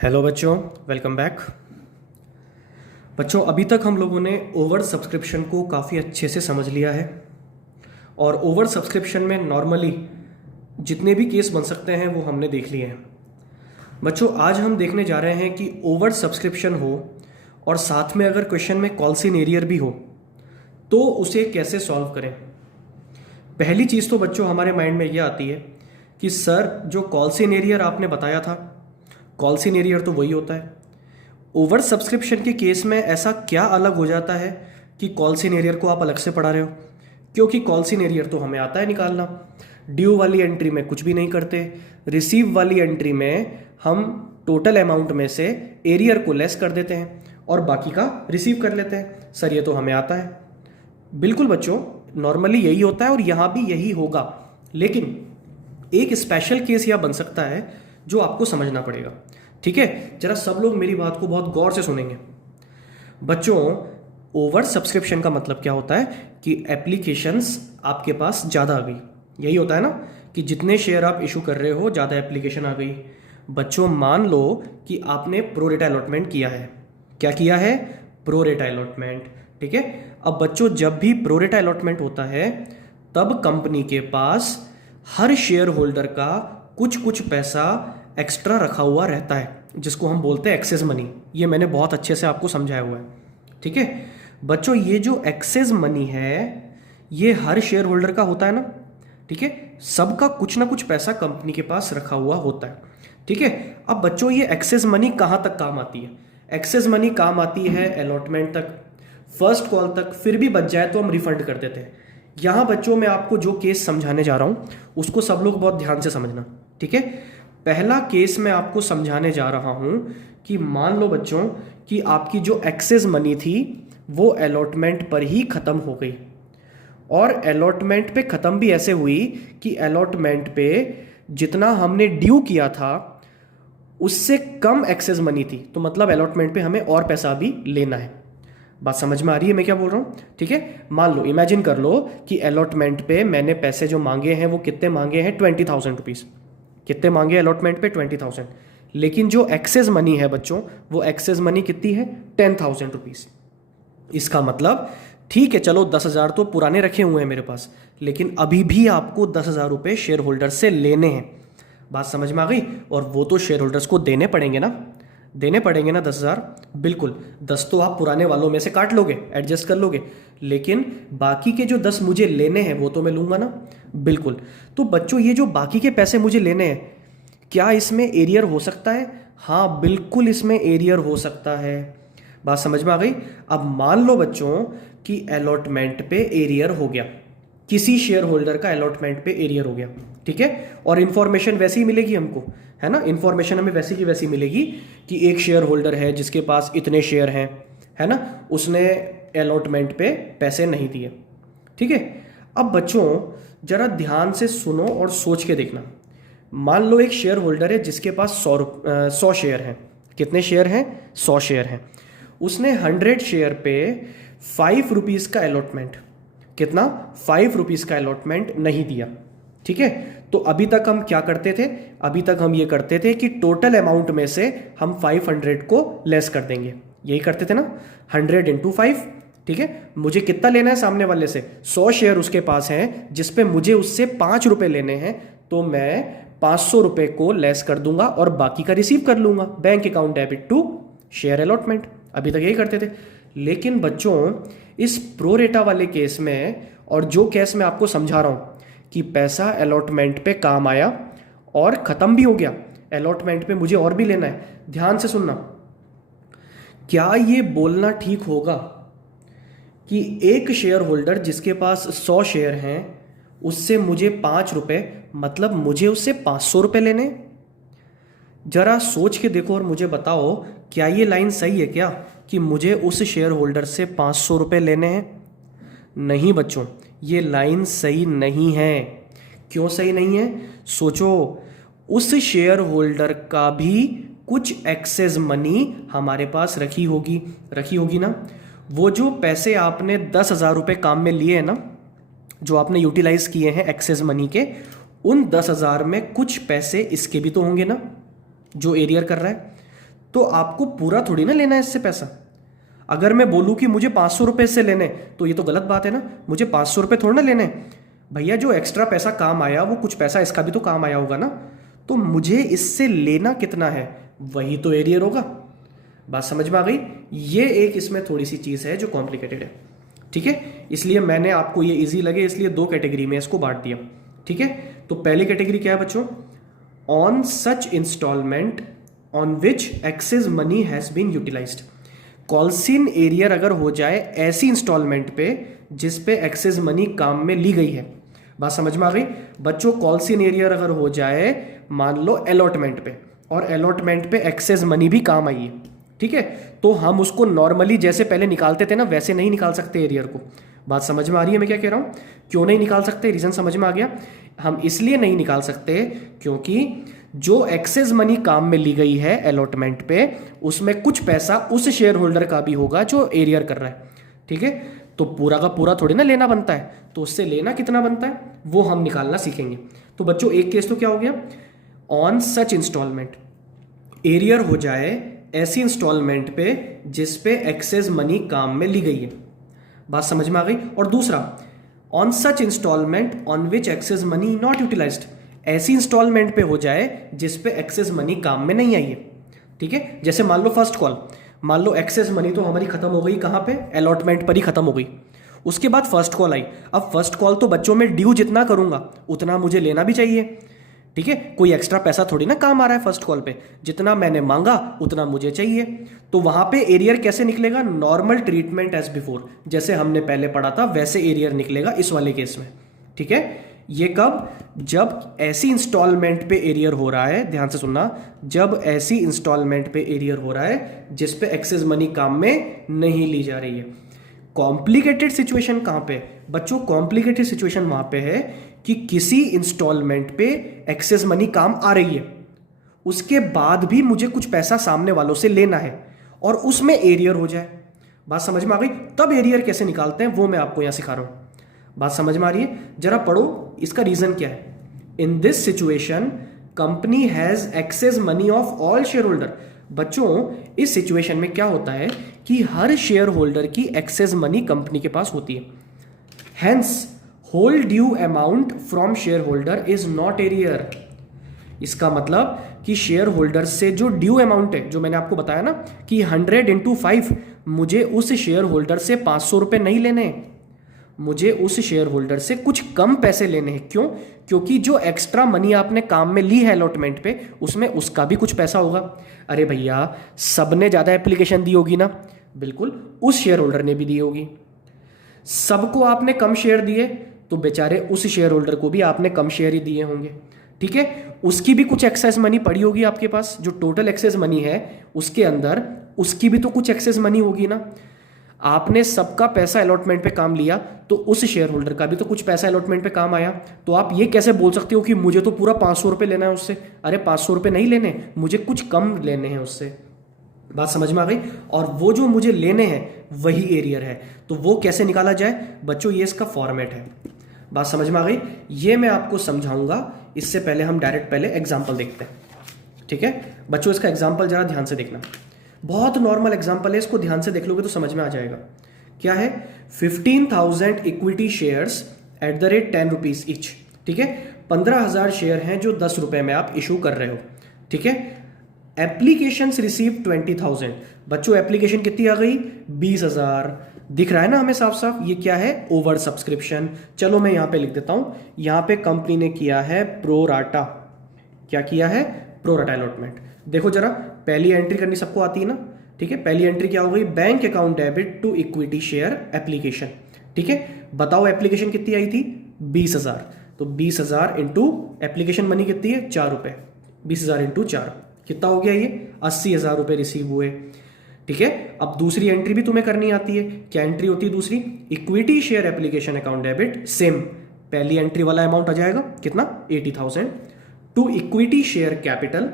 Hello बच्चों, welcome back. बच्चों, अभी तक हम लोगों ने ओवर सब्सक्रिप्शन को काफ़ी अच्छे से समझ लिया है और ओवर सब्सक्रिप्शन में नॉर्मली जितने भी केस बन सकते हैं वो हमने देख लिए हैं। बच्चों, आज हम देखने जा रहे हैं कि ओवर सब्सक्रिप्शन हो और साथ में अगर क्वेश्चन में कॉल्सिन एरियर भी हो तो उसे कैसे सॉल्व करें। पहली चीज़ तो बच्चों हमारे माइंड में ये आती है कि सर, जो कॉल्सिन एरियर आपने बताया था, कॉल्सिन एरियर तो वही होता है। ओवर सब्सक्रिप्शन के केस में ऐसा क्या अलग हो जाता है कि कॉल्सिन एरियर को आप अलग से पढ़ा रहे हो? क्योंकि कॉल्सिन एरियर तो हमें आता है निकालना। ड्यू वाली एंट्री में कुछ भी नहीं करते, रिसीव वाली एंट्री में हम टोटल अमाउंट में से एरियर को लेस कर देते हैं और बाकी का रिसीव कर लेते हैं। सर, ये तो हमें आता है। बिल्कुल बच्चों, नॉर्मली यही होता है और यहाँ भी यही होगा, लेकिन एक स्पेशल केस यह बन सकता है जो आपको समझना पड़ेगा। ठीक है, जरा सब लोग मेरी बात को बहुत गौर से सुनेंगे। बच्चों, ओवर सब्सक्रिप्शन का मतलब क्या होता है कि एप्लीकेशंस आपके पास ज़्यादा आ गई। यही होता है ना कि जितने शेयर आप इशू कर रहे हो ज़्यादा एप्लीकेशन आ गई। बच्चों, मान लो कि आपने प्रोरेटा अलॉटमेंट किया है। क्या किया है? Pro rata allotment. ठीक है, अब बच्चों जब भी प्रोरेटा अलॉटमेंट होता है तब कंपनी के पास हर शेयर होल्डर का कुछ कुछ पैसा एक्स्ट्रा रखा हुआ रहता है, जिसको हम बोलते हैं एक्सेस मनी। ये मैंने बहुत अच्छे से आपको समझाया हुआ है। ठीक है बच्चों, ये जो एक्सेस मनी है ये हर शेयर होल्डर का होता है ना। ठीक है, सबका कुछ ना कुछ पैसा कंपनी के पास रखा हुआ होता है। ठीक है, अब बच्चों ये एक्सेस मनी कहाँ तक काम आती है? एक्सेस मनी काम आती है अलॉटमेंट तक, फर्स्ट कॉल तक, फिर भी बच जाए तो हम रिफंड कर देते हैं। यहाँ बच्चों मैं आपको जो केस समझाने जा रहा हूँ उसको सब लोग बहुत ध्यान से समझना। ठीक है, पहला केस मैं आपको समझाने जा रहा हूँ कि मान लो बच्चों कि आपकी जो एक्सेस मनी थी वो अलॉटमेंट पर ही ख़त्म हो गई, और अलॉटमेंट पे ख़त्म भी ऐसे हुई कि अलॉटमेंट पे जितना हमने ड्यू किया था उससे कम एक्सेस मनी थी, तो मतलब अलॉटमेंट पे हमें और पैसा भी लेना है। बात समझ में आ रही है मैं क्या बोल रहा हूँ? ठीक है, मान लो, इमेजिन कर लो कि अलॉटमेंट पे मैंने पैसे जो मांगे हैं वो कितने मांगे हैं? 20,000 रुपीज़। कितने मांगे अलॉटमेंट पे? 20,000। लेकिन जो एक्सेस मनी है बच्चों, वो एक्सेस मनी कितनी है? 10,000 रुपीज़। इसका मतलब ठीक है, चलो 10,000 तो पुराने रखे हुए हैं मेरे पास, लेकिन अभी भी आपको 10,000 रुपये शेयर होल्डर से लेने हैं। बात समझ में आ गई? और वो तो शेयर होल्डर्स को देने पड़ेंगे ना, देने पड़ेंगे ना 10,000। बिल्कुल, 10 तो आप पुराने वालों में से काट लोगे, एडजस्ट कर लोगे, लेकिन बाकी के जो 10 मुझे लेने हैं वो तो मैं लूंगा ना। बिल्कुल। तो बच्चों ये जो बाकी के पैसे मुझे लेने हैं, क्या इसमें एरियर हो सकता है? हाँ बिल्कुल, इसमें एरियर हो सकता है। बात समझ में आ गई? अब मान लो बच्चों कि अलॉटमेंट पे एरियर हो गया, किसी शेयर होल्डर का अलॉटमेंट पे एरियर हो गया। ठीक है, और इंफॉर्मेशन वैसी ही मिलेगी हमको, है ना। इंफॉर्मेशन हमें वैसी की वैसी मिलेगी कि एक शेयर होल्डर है जिसके पास इतने शेयर हैं, है ना, उसने अलॉटमेंट पे पैसे नहीं दिए। ठीक है, अब बच्चों जरा ध्यान से सुनो और सोच के देखना। मान लो एक शेयर होल्डर है जिसके पास 100 शेयर हैं। कितने शेयर हैं? 100 शेयर हैं। उसने 100 शेयर पे 5 रुपीज़ का अलॉटमेंट, कितना? 5 रुपीज़ का अलॉटमेंट नहीं दिया। ठीक है, तो अभी तक हम क्या करते थे? अभी तक हम ये करते थे कि टोटल अमाउंट में से हम 500 को लेस कर देंगे। यही करते थे ना, 100 इंटू 5। ठीक है, मुझे कितना लेना है सामने वाले से? 100 शेयर उसके पास हैं जिस पे मुझे उससे 5 रुपये लेने हैं, तो मैं 500 रुपये को लेस कर दूंगा और बाकी का रिसीव कर लूंगा। Bank account debit to share allotment. अभी तक यही करते थे। लेकिन बच्चों इस प्रोरेटा वाले केस में, और जो केस मैं आपको समझा रहा हूं कि पैसा अलॉटमेंट पे काम आया और ख़त्म भी हो गया, अलॉटमेंट पे मुझे और भी लेना है, ध्यान से सुनना। क्या ये बोलना ठीक होगा कि एक शेयर होल्डर जिसके पास 100 शेयर हैं उससे मुझे 5 रुपये, मतलब मुझे उससे 500 रुपये लेने? जरा सोच के देखो और मुझे बताओ, क्या ये लाइन सही है क्या कि मुझे उस शेयर होल्डर से 500 रुपये लेने हैं? नहीं बच्चों, ये लाइन सही नहीं है। क्यों सही नहीं है? सोचो, उस शेयर होल्डर का भी कुछ एक्सेस मनी हमारे पास रखी होगी ना। वो जो पैसे आपने 10,000 रुपये काम में लिए हैं ना, जो आपने यूटिलाइज किए हैं एक्सेस मनी के, उन 10,000 में कुछ पैसे इसके भी तो होंगे ना, जो एरियर कर रहा है। तो आपको पूरा थोड़ी ना लेना है इससे पैसा। अगर मैं बोलूँ कि मुझे 500 रुपये इससे लेने, तो ये तो गलत बात है ना। मुझे 500 रुपये थोड़ा ना लेने, भैया जो एक्स्ट्रा पैसा काम आया वो कुछ पैसा इसका भी तो काम आया होगा ना। तो मुझे इससे लेना कितना है वही तो एरियर होगा। बात समझ में आ गई। ये एक इसमें थोड़ी सी चीज़ है जो कॉम्प्लिकेटेड है, ठीक है। इसलिए मैंने आपको ये इजी लगे इसलिए दो कैटेगरी में इसको बांट दिया, ठीक है। तो पहली कैटेगरी क्या है बच्चों, on such instalment on which excess money has been utilised. Calls in arrear अगर हो जाए ऐसी इंस्टॉलमेंट पे जिस पे एक्सेस मनी काम में ली गई है। बात समझ में आ गई बच्चों। कॉल्सिन एरियर अगर हो जाए मान लो अलॉटमेंट पे, और अलॉटमेंट पे एक्सेस मनी भी काम आई है, ठीक है, तो हम उसको नॉर्मली जैसे पहले निकालते थे ना वैसे नहीं निकाल सकते एरियर को। बात समझ में आ रही है मैं क्या कह रहा हूँ। क्यों नहीं निकाल सकते, रीजन समझ में आ गया। हम इसलिए नहीं निकाल सकते क्योंकि जो एक्सेस मनी काम में ली गई है अलॉटमेंट पे, उसमें कुछ पैसा उस शेयर होल्डर का भी होगा जो एरियर कर रहा है, ठीक है। तो पूरा का पूरा थोड़ी ना लेना बनता है, तो उससे लेना कितना बनता है वो हम निकालना सीखेंगे। तो बच्चों एक केस तो क्या हो गया, ऑन सच इंस्टॉलमेंट एरियर हो जाए ऐसी इंस्टॉलमेंट पे जिस पे एक्सेस मनी काम में ली गई है। बात समझ में आ गई। और दूसरा, on such instalment on which excess money not utilised, ऐसी इंस्टॉलमेंट पे हो जाए जिस पे एक्सेस मनी काम में नहीं आई है, ठीक है। जैसे मान लो फर्स्ट कॉल, मान लो एक्सेस मनी तो हमारी खत्म हो गई कहाँ पे, अलॉटमेंट पर ही खत्म हो गई। उसके बाद फर्स्ट कॉल आई। अब फर्स्ट कॉल तो बच्चों में ड्यू जितना करूंगा उतना मुझे लेना भी चाहिए, ठीक है। कोई एक्स्ट्रा पैसा थोड़ी ना काम आ रहा है फर्स्ट कॉल पे, जितना मैंने मांगा उतना मुझे चाहिए। तो वहां पे एरियर कैसे निकलेगा, नॉर्मल ट्रीटमेंट एज बिफोर, जैसे हमने पहले पढ़ा था वैसे एरियर निकलेगा इस वाले केस में, ठीक है। ये कब, जब ऐसी इंस्टॉलमेंट पे एरियर हो रहा है, ध्यान से सुनना, जब ऐसी इंस्टॉलमेंट पे एरियर हो रहा है जिस पे एक्सेस मनी काम में नहीं ली जा रही है। कॉम्प्लिकेटेड सिचुएशन कहां पे बच्चों, कॉम्प्लिकेटेड सिचुएशन वहां पे है कि किसी इंस्टॉलमेंट पे एक्सेस मनी काम आ रही है, उसके बाद भी मुझे कुछ पैसा सामने वालों से लेना है और उसमें एरियर हो जाए। बात समझ में आ गई। तब एरियर कैसे निकालते हैं वो मैं आपको यहां सिखा रहा हूं। बात समझ में आ रही है, जरा पढ़ो इसका रीजन क्या है। In this situation company has excess money of all share holder. बच्चों इस सिचुएशन में क्या होता है कि हर शेयर होल्डर की एक्सेस मनी कंपनी के पास होती है। Hence whole due amount from share holder is not arrear. इसका मतलब कि शेयर होल्डर से जो ड्यू अमाउंट है, जो मैंने आपको बताया ना कि 100 × 5, मुझे उस शेयर होल्डर से 500 रुपए नहीं लेने हैं, मुझे उस शेयर होल्डर से कुछ कम पैसे लेने हैं। क्यों, क्योंकि जो एक्स्ट्रा मनी आपने काम में ली है अलॉटमेंट पे, उसमें उसका भी कुछ पैसा होगा। अरे भैया सबने ज्यादा एप्लीकेशन दी होगी ना, बिल्कुल उस शेयर होल्डर ने भी दी होगी। सबको आपने कम शेयर दिए तो बेचारे उस शेयर होल्डर को भी आपने कम शेयर ही दिए होंगे, ठीक है। उसकी भी कुछ एक्सेस मनी पड़ी होगी आपके पास, जो टोटल एक्सेस मनी है उसके अंदर उसकी भी तो कुछ एक्सेस मनी होगी ना। आपने सबका पैसा अलॉटमेंट पे काम लिया तो उस शेयर होल्डर का भी तो कुछ पैसा अलॉटमेंट पे काम आया। तो आप ये कैसे बोल सकते हो कि मुझे तो पूरा 500 रुपये लेना है उससे। अरे 500 रुपये नहीं लेने, मुझे कुछ कम लेने हैं उससे। बात समझ में आ गई। और वो जो मुझे लेने हैं वही एरियर है। तो वो कैसे निकाला जाए बच्चों, ये इसका फॉर्मेट है। बात समझ में आ गई। ये मैं आपको समझाऊंगा, इससे पहले हम डायरेक्ट पहले एग्जाम्पल देखते हैं, ठीक है बच्चों। इसका एग्जाम्पल जरा ध्यान से देखना, बहुत नॉर्मल एग्जाम्पल है, इसको ध्यान से देख लोगे तो समझ में आ जाएगा। क्या है, 15,000 equity shares at the rate 10 rupees each, ठीक है। 15,000 शेयर हैं जो 10 रुपए में आप इशू कर रहे हो, ठीक है। Application receive 20,000। बच्चों एप्लीकेशन कितनी आ गई, 20,000। दिख रहा है ना हमें साफ साफ, ये क्या है, ओवर सब्सक्रिप्शन। चलो मैं यहां पे लिख देता हूं, यहां पे कंपनी ने किया है प्रो राटा। क्या किया है, प्रो राटा अलॉटमेंट। देखो जरा, पहली एंट्री करनी सबको आती है ना, ठीक है। पहली एंट्री क्या हो गई, bank account debit to equity share application, ठीक है। बताओ एप्लीकेशन कितनी आई थी, 20,000। तो 20,000 इंटू एप्लीकेशन मनी कितनी है, 4 रुपए। 20,000 इंटू 4 कितना हो गया, ये 80,000 रुपए रिसीव हुए, ठीक है। अब दूसरी एंट्री भी तुम्हें करनी आती है। क्या एंट्री होती है दूसरी, equity share application account debit, same पहली एंट्री वाला अमाउंट आ जाएगा कितना, 80,000 टू इक्विटी शेयर कैपिटल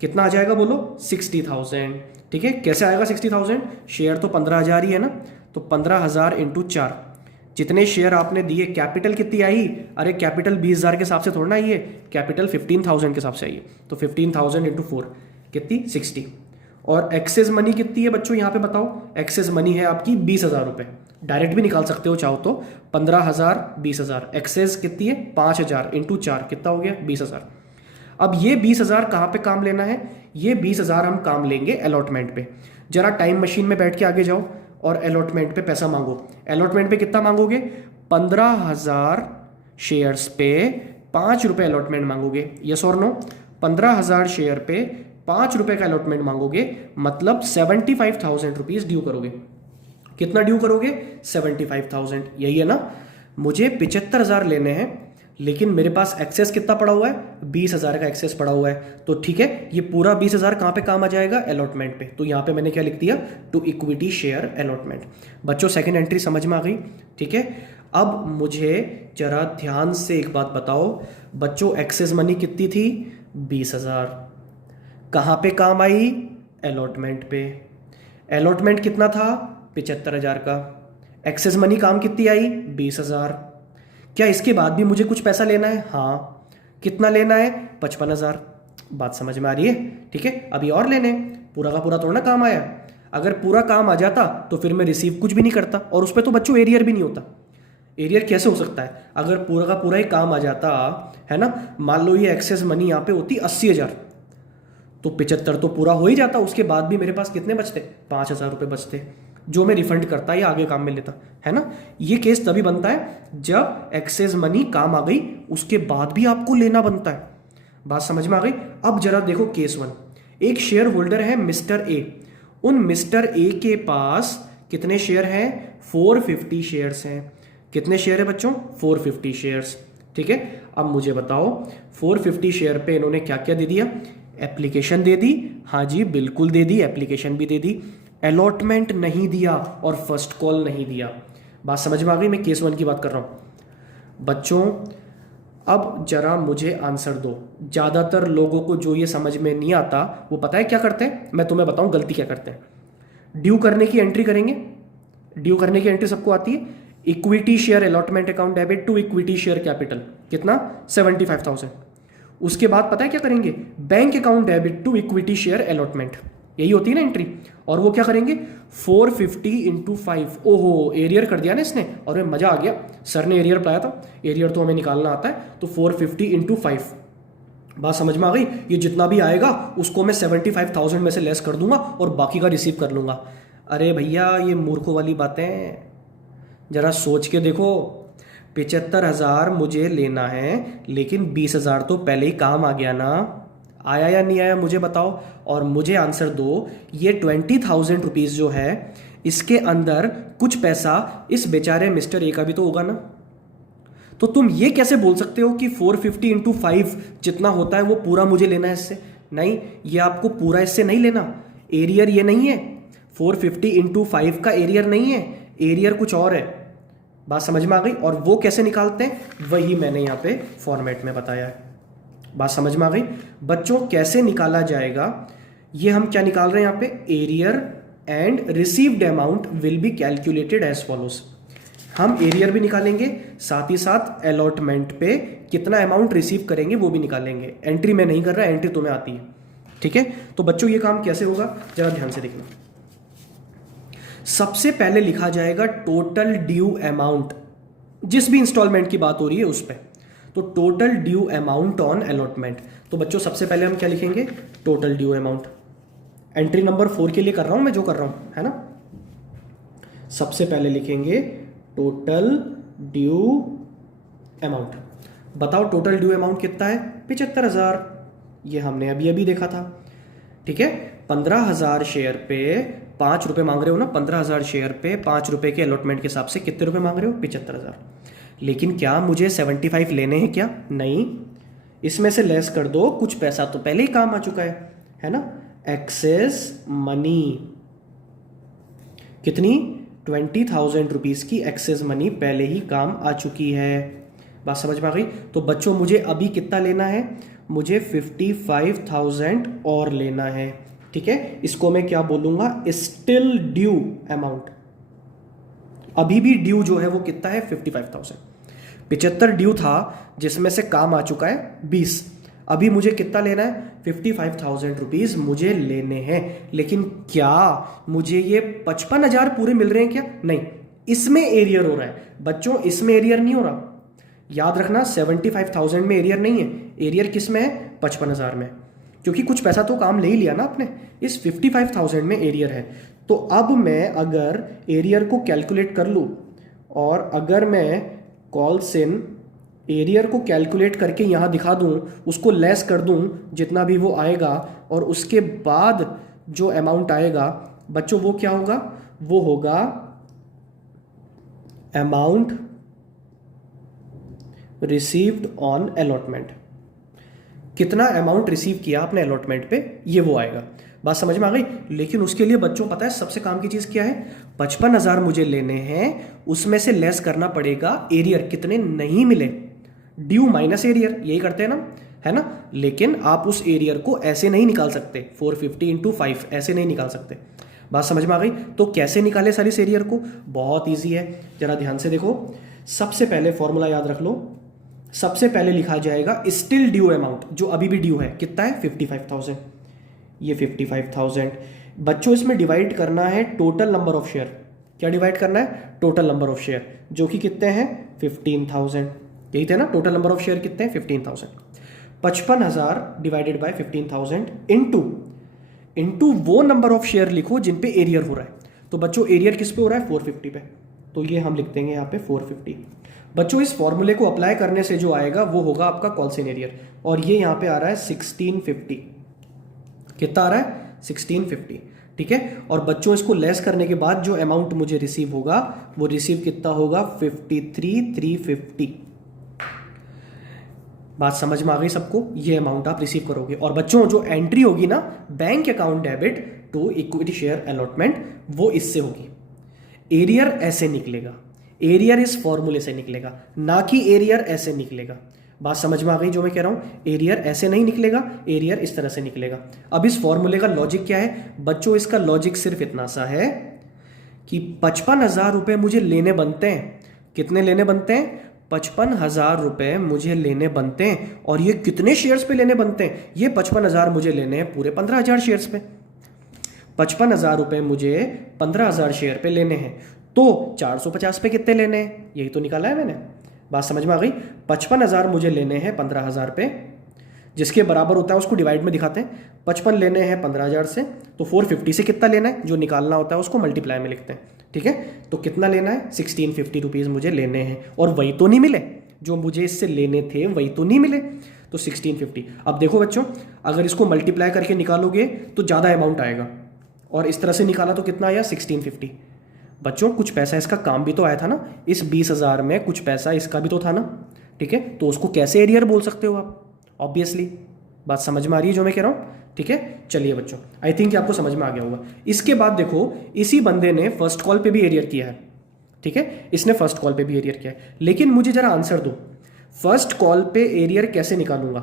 कितना आ जाएगा बोलो, 60,000, ठीक है। कैसे आएगा 60,000, शेयर तो 15,000 ही है ना, तो 15,000 इंटू 4, जितने शेयर आपने दिए, कैपिटल कितनी आई, अरे कैपिटल 20,000 के हिसाब से थोड़ा ना आई है, कैपिटल 15,000 के हिसाब से आई है। तो 15,000 इंटू 4 कितनी, 60। और एक्सेस मनी कितनी है बच्चों यहाँ पे बताओ? एक्सेस मनी है आपकी 20,000 रुपये। डायरेक्ट भी निकाल सकते हो चाहो तो, 15,000 20,000। एक्सेस कितनी है? 5,000 इंटू 4 कितना हो गया? 20,000। अब ये 20,000 कहाँ पे काम लेना है? ये 20,000 हम काम लेंगे अलॉटमेंट पे। जरा टाइम मशीन में बैठ के आगे जाओ और अलॉटमेंट पे पैसा मांगो। अलॉटमेंट पे कितना मांगोगे? 15,000 शेयर्स पे 5 रुपए अलॉटमेंट मांगोगे। यस और नो? 15,000 शेयर पे 5 रुपए का अलॉटमेंट मांगोगे, मतलब 75,000 रुपीज ड्यू करोगे। कितना ड्यू करोगे? 75,000। यही है ना? मुझे 75,000 लेने हैं, लेकिन मेरे पास एक्सेस कितना पड़ा हुआ है? 20,000 का एक्सेस पड़ा हुआ है। तो ठीक है, ये पूरा 20,000 कहाँ पे काम आ जाएगा? अलॉटमेंट पे। तो यहाँ पे मैंने क्या लिख दिया? To equity share allotment. बच्चों सेकंड एंट्री समझ में आ गई? ठीक है। अब मुझे जरा ध्यान से एक बात बताओ बच्चों, एक्सेस मनी कितनी थी? 20,000। कहाँ पे काम आई? अलॉटमेंट पे। अलॉटमेंट कितना था? 75,000 का। एक्सेस मनी काम कितनी आई? 20,000। क्या इसके बाद भी मुझे कुछ पैसा लेना है? हाँ। कितना लेना है? 55,000। बात समझ में आ रही है? ठीक है। अभी और लेने, पूरा का पूरा थोड़ा ना काम आया। अगर पूरा काम आ जाता तो फिर मैं रिसीव कुछ भी नहीं करता, और उस पर तो बच्चों एरियर भी नहीं होता। एरियर कैसे हो सकता है? अगर पूरा का पूरा ही काम आ जाता है ना, मान लो ये एक्सेस मनी यहाँ पे होती 80,000, तो 75 तो पूरा हो ही जाता। उसके बाद भी मेरे पास कितने बचते? 5,000 रुपये बचते, जो मैं रिफंड करता या आगे काम में लेता, है ना? ये केस तभी बनता है जब एक्सेस मनी काम आ गई, उसके बाद भी आपको लेना बनता है। बात समझ में आ गई? अब जरा देखो केस 1। एक शेयर होल्डर है मिस्टर ए। उन मिस्टर ए के पास कितने शेयर हैं? 450 शेयर्स हैं। कितने शेयर है बच्चों? 450 शेयर्स। ठीक है। अब मुझे बताओ 450 शेयर पे इन्होंने क्या क्या दे दिया? एप्लीकेशन दे दी, हाँ जी बिल्कुल दे दी, एप्लीकेशन भी दे दी। अलॉटमेंट नहीं दिया और फर्स्ट कॉल नहीं दिया। बात समझ में आ गई? मैं केस 1 की बात कर रहा हूं बच्चों। अब जरा मुझे आंसर दो। ज्यादातर लोगों को जो ये समझ में नहीं आता वो पता है क्या करते हैं? मैं तुम्हें बताऊं गलती क्या करते हैं। ड्यू करने की एंट्री करेंगे। ड्यू करने की एंट्री सबको आती है। Equity share allotment account debit to equity share capital, कितना? 75,000। उसके बाद पता है क्या करेंगे? Bank account debit to equity share allotment, यही होती है ना एंट्री। और वो क्या करेंगे? 450 इंटू 5। ओहो, एरियर कर दिया ना इसने, और मैं मजा आ गया। सर ने एरियर बताया था, एरियर तो हमें निकालना आता है। तो 450 इंटू 5। बात समझ में आ गई? ये जितना भी आएगा उसको मैं 75,000 में से लेस कर दूंगा और बाकी का रिसीव कर लूंगा। अरे भैया ये मूर्खों वाली बातें, जरा सोच के देखो। 75,000 मुझे लेना है, लेकिन 20,000 तो पहले ही काम आ गया ना। आया या नहीं आया मुझे बताओ, और मुझे आंसर दो। ये 20,000 रुपीज़ जो है, इसके अंदर कुछ पैसा इस बेचारे मिस्टर ए का भी तो होगा ना। तो तुम ये कैसे बोल सकते हो कि 450 इंटू 5 जितना होता है वो पूरा मुझे लेना है इससे? नहीं, ये आपको पूरा इससे नहीं लेना। एरियर ये नहीं है, 450 इंटू 5 का एरियर नहीं है, एरियर कुछ और है। बात समझ में आ गई? और वो कैसे निकालते हैं वही मैंने यहाँ पे फॉर्मेट में बताया है। बात समझ में आ गई बच्चों? कैसे निकाला जाएगा ये हम क्या निकाल रहे हैं यहाँ पे? Arrear and received amount will be calculated as follows. हम एरियर भी निकालेंगे, साथ ही साथ अलॉटमेंट पे कितना अमाउंट रिसीव करेंगे वो भी निकालेंगे। एंट्री में नहीं कर रहा, एंट्री तुम्हें आती है। ठीक है। तो बच्चों ये काम कैसे होगा जरा ध्यान से देखना। सबसे पहले लिखा जाएगा टोटल ड्यू अमाउंट, जिस भी इंस्टॉलमेंट की बात हो रही है उस पर। तो total due amount on allotment. तो बच्चों सबसे पहले हम क्या लिखेंगे? Total due amount. Entry number 4 के लिए कर रहा हूं मैं, जो कर रहा हूं, है ना। सबसे पहले लिखेंगे टोटल ड्यू अमाउंट। बताओ टोटल ड्यू अमाउंट कितना है? 75,000। ये हमने अभी अभी देखा था। ठीक है। 15,000 शेयर पे 5 रुपए मांग रहे हो ना। 15,000 शेयर पे 5 रुपए के अलॉटमेंट के हिसाब से कितने रुपए मांग रहे हो? 75,000। लेकिन क्या मुझे 75 लेने हैं क्या? नहीं, इसमें से लेस कर दो। कुछ पैसा तो पहले ही काम आ चुका है ना। एक्सेस मनी कितनी? 20,000 रुपीज की एक्सेस मनी पहले ही काम आ चुकी है। बात समझ में आ गई? तो बच्चों मुझे अभी कितना लेना है? मुझे 55,000 और लेना है। ठीक है। इसको मैं क्या बोलूंगा? Still due amount. अभी भी ड्यू जो है वो कितना है? 55,000। 75 ड्यू था जिसमें से काम आ चुका है 20। अभी मुझे कितना लेना है, 55,000 रुपीज़ मुझे लेने हैं। लेकिन क्या मुझे ये 55,000 पूरे मिल रहे हैं क्या? नहीं, इसमें एरियर हो रहा है बच्चों, इसमें एरियर नहीं हो रहा। याद रखना 75,000 में एरियर नहीं है, एरियर किस में है, 55,000 में। क्योंकि कुछ पैसा तो काम ले ही लिया ना आपने, इस 55,000 में एरियर है। तो अब मैं अगर एरियर को कैलकुलेट कर लूँ और अगर मैं कॉल्स इन एरियर को कैलकुलेट करके यहाँ दिखा दूँ, उसको लेस कर दूँ जितना भी वो आएगा, और उसके बाद जो अमाउंट आएगा बच्चों वो क्या होगा, वो होगा अमाउंट रिसीव्ड ऑन अलॉटमेंट। कितना अमाउंट रिसीव किया आपने अलॉटमेंट पे, ये वो आएगा। बात समझ में आ गई? लेकिन उसके लिए बच्चों पता है सबसे काम की चीज़ क्या है, 55,000 मुझे लेने हैं, उसमें से लेस करना पड़ेगा एरियर कितने नहीं मिले, ड्यू माइनस एरियर, यही करते हैं ना, है ना। लेकिन आप उस एरियर को ऐसे नहीं निकाल सकते, 450 इंटू 5 ऐसे नहीं निकाल सकते। बात समझ में आ गई? तो कैसे निकाले सर इस एरियर को, बहुत ईजी है, जरा ध्यान से देखो। सबसे पहले फॉर्मूला याद रख लो, सबसे पहले लिखा जाएगा स्टिल ड्यू अमाउंट, जो अभी भी ड्यू है, कितना है 55,000, ये 55,000 बच्चों इसमें डिवाइड करना है टोटल नंबर ऑफ शेयर। क्या डिवाइड करना है, टोटल नंबर ऑफ शेयर, जो कि कितने हैं 15,000, यही थे ना टोटल नंबर ऑफ शेयर कितने हैं 15,000। 55,000 डिवाइडेड बाय 15,000 इनटू वो नंबर ऑफ शेयर लिखो जिन पे एरियर हो रहा है। तो बच्चों एरियर किस पे हो रहा है, 450 पे, तो ये हम लिख देंगे यहाँ पे 450। बच्चों इस फॉर्मूले को अप्लाई करने से जो आएगा वो होगा आपका कॉल्स इन एरियर, और ये यहाँ पे आ रहा है 1650, कितना आ रहा है 1650, ठीक है। और बच्चों इसको लेस करने के बाद जो अमाउंट मुझे रिसीव होगा वो रिसीव कितना होगा 53,350। बात समझ में आ गई सबको, ये अमाउंट आप रिसीव करोगे। और बच्चों जो एंट्री होगी ना bank account debit to equity share allotment, वो इससे होगी। एरियर ऐसे निकलेगा, एरियर इस फॉर्मूले से निकलेगा, ना कि एरियर ऐसे निकलेगा। बात समझ में आ गई जो मैं कह रहा हूं, एरियर ऐसे नहीं निकलेगा, एरियर इस तरह से निकलेगा। अब इस फॉर्मूले का लॉजिक क्या है बच्चों, इसका लॉजिक सिर्फ इतना सा है कि 55,000 रुपए मुझे लेने बनते हैं। कितने लेने बनते हैं, 55,000 रुपए मुझे लेने बनते हैं। और ये कितने शेयर्स पे लेने बनते हैं, ये 55,000 मुझे लेने हैं पूरे 15,000 शेयर्स पे। 55,000 रुपए मुझे 15,000 शेयर पे लेने हैं, तो 450 पे कितने लेने हैं, यही तो निकाला है मैंने। बात समझ में आ गई, 55,000 मुझे लेने हैं 15,000 पे, जिसके बराबर होता है उसको डिवाइड में दिखाते हैं। 55 लेने हैं 15,000 से, तो 450 से कितना लेना है, जो निकालना होता है उसको मल्टीप्लाई में लिखते हैं, ठीक है। तो कितना लेना है 1650 रुपीज़ मुझे लेने हैं, और वही तो नहीं मिले जो मुझे इससे लेने थे, वही तो नहीं मिले, तो 1650। अब देखो बच्चों, अगर इसको मल्टीप्लाई करके निकालोगे तो ज़्यादा अमाउंट आएगा, और इस तरह से निकाला तो कितना आया 1650। बच्चों कुछ पैसा इसका काम भी तो आया था ना, इस 20,000 में कुछ पैसा इसका भी तो था ना, ठीक है। तो उसको कैसे एरियर बोल सकते हो आप, ऑब्वियसली। बात समझ में आ रही है जो मैं कह रहा हूँ, ठीक है। चलिए बच्चों, आई थिंक आपको समझ में आ गया होगा। इसके बाद देखो, इसी बंदे ने फर्स्ट कॉल पे भी एरियर किया है, ठीक है, इसने फर्स्ट कॉल पे भी एरियर किया है। लेकिन मुझे जरा आंसर दो, फर्स्ट कॉल पे एरियर कैसे निकालूंगा?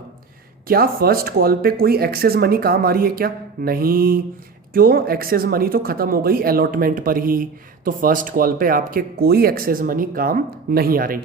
क्या फर्स्ट कॉल पे कोई एक्सेस मनी काम आ रही है क्या? नहीं, क्यों, एक्सेस मनी तो खत्म हो गई अलॉटमेंट पर ही, तो फर्स्ट कॉल पे आपके कोई एक्सेस मनी काम नहीं आ रही,